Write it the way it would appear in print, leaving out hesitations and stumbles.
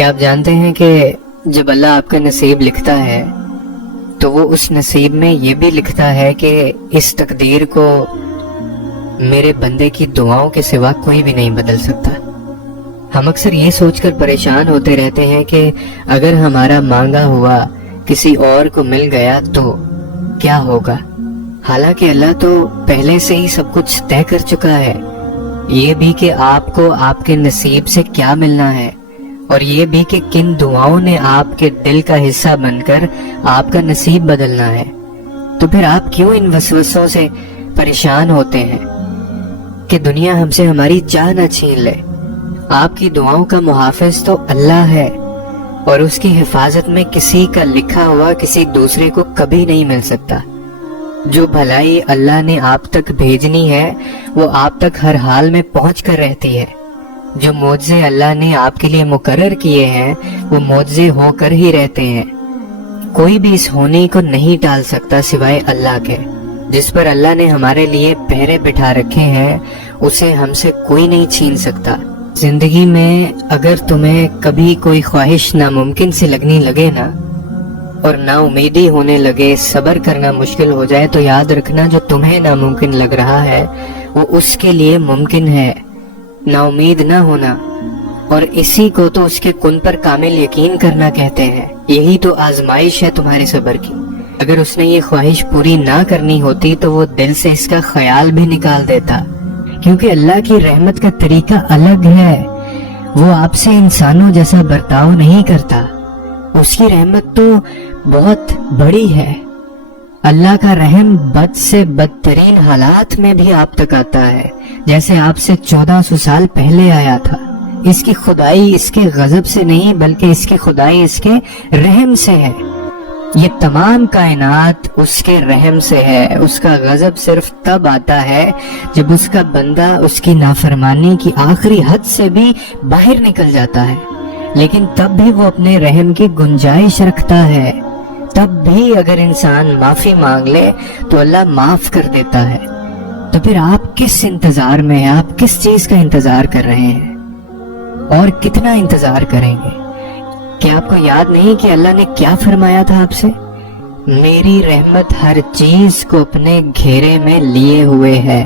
کیا آپ جانتے ہیں کہ جب اللہ آپ کا نصیب لکھتا ہے تو وہ اس نصیب میں یہ بھی لکھتا ہے کہ اس تقدیر کو میرے بندے کی دعاؤں کے سوا کوئی بھی نہیں بدل سکتا۔ ہم اکثر یہ سوچ کر پریشان ہوتے رہتے ہیں کہ اگر ہمارا مانگا ہوا کسی اور کو مل گیا تو کیا ہوگا، حالانکہ اللہ تو پہلے سے ہی سب کچھ طے کر چکا ہے، یہ بھی کہ آپ کو آپ کے نصیب سے کیا ملنا ہے، اور یہ بھی کہ کن دعاؤں نے آپ کے دل کا حصہ بن کر آپ کا نصیب بدلنا ہے۔ تو پھر آپ کیوں ان وسوسوں سے پریشان ہوتے ہیں کہ دنیا ہم سے ہماری جان نہ چھین لے؟ آپ کی دعاؤں کا محافظ تو اللہ ہے، اور اس کی حفاظت میں کسی کا لکھا ہوا کسی دوسرے کو کبھی نہیں مل سکتا۔ جو بھلائی اللہ نے آپ تک بھیجنی ہے وہ آپ تک ہر حال میں پہنچ کر رہتی ہے۔ جو معجزے اللہ نے آپ کے لیے مقرر کیے ہیں وہ معجزے ہو کر ہی رہتے ہیں۔ کوئی بھی اس ہونے کو نہیں ٹال سکتا سوائے اللہ کے۔ جس پر اللہ نے ہمارے لیے پہرے بٹھا رکھے ہیں اسے ہم سے کوئی نہیں چھین سکتا۔ زندگی میں اگر تمہیں کبھی کوئی خواہش ناممکن سے لگنے لگے نا، اور نا امیدی ہونے لگے، صبر کرنا مشکل ہو جائے، تو یاد رکھنا جو تمہیں ناممکن لگ رہا ہے وہ اس کے لیے ممکن ہے۔ نا امید نہ ہونا، اور اسی کو تو اس کے کن پر کامل یقین کرنا کہتے ہیں۔ یہی تو آزمائش ہے تمہارے صبر کی۔ اگر اس نے یہ خواہش پوری نہ کرنی ہوتی تو وہ دل سے اس کا خیال بھی نکال دیتا، کیونکہ اللہ کی رحمت کا طریقہ الگ ہے۔ وہ آپ سے انسانوں جیسا برتاؤ نہیں کرتا، اس کی رحمت تو بہت بڑی ہے۔ اللہ کا رحم بد سے بدترین حالات میں بھی آپ تک آتا ہے، جیسے آپ سے 1400 سال پہلے آیا تھا۔ اس کی خدائی اس کے غضب سے نہیں بلکہ اس کی خدائی اس کے رحم سے ہے۔ یہ تمام کائنات اس کے رحم سے ہے۔ اس کا غضب صرف تب آتا ہے جب اس کا بندہ اس کی نافرمانی کی آخری حد سے بھی باہر نکل جاتا ہے، لیکن تب بھی وہ اپنے رحم کی گنجائش رکھتا ہے۔ تب بھی اگر انسان معافی مانگ لے تو اللہ معاف کر دیتا ہے۔ تو پھر آپ کس انتظار میں ہیں؟ آپ کس چیز کا انتظار کر رہے ہیں اور کتنا انتظار کریں گے؟ کیا آپ کو یاد نہیں کہ اللہ نے کیا فرمایا تھا آپ سے؟ میری رحمت ہر چیز کو اپنے گھیرے میں لیے ہوئے ہے۔